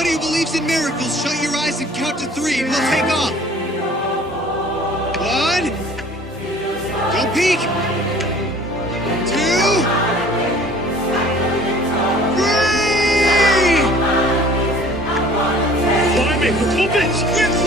Everybody who believes in miracles, shut your eyes and count to 3 and we'll take off. 1. Don't peek. 2. 3. Fly me, little bitch!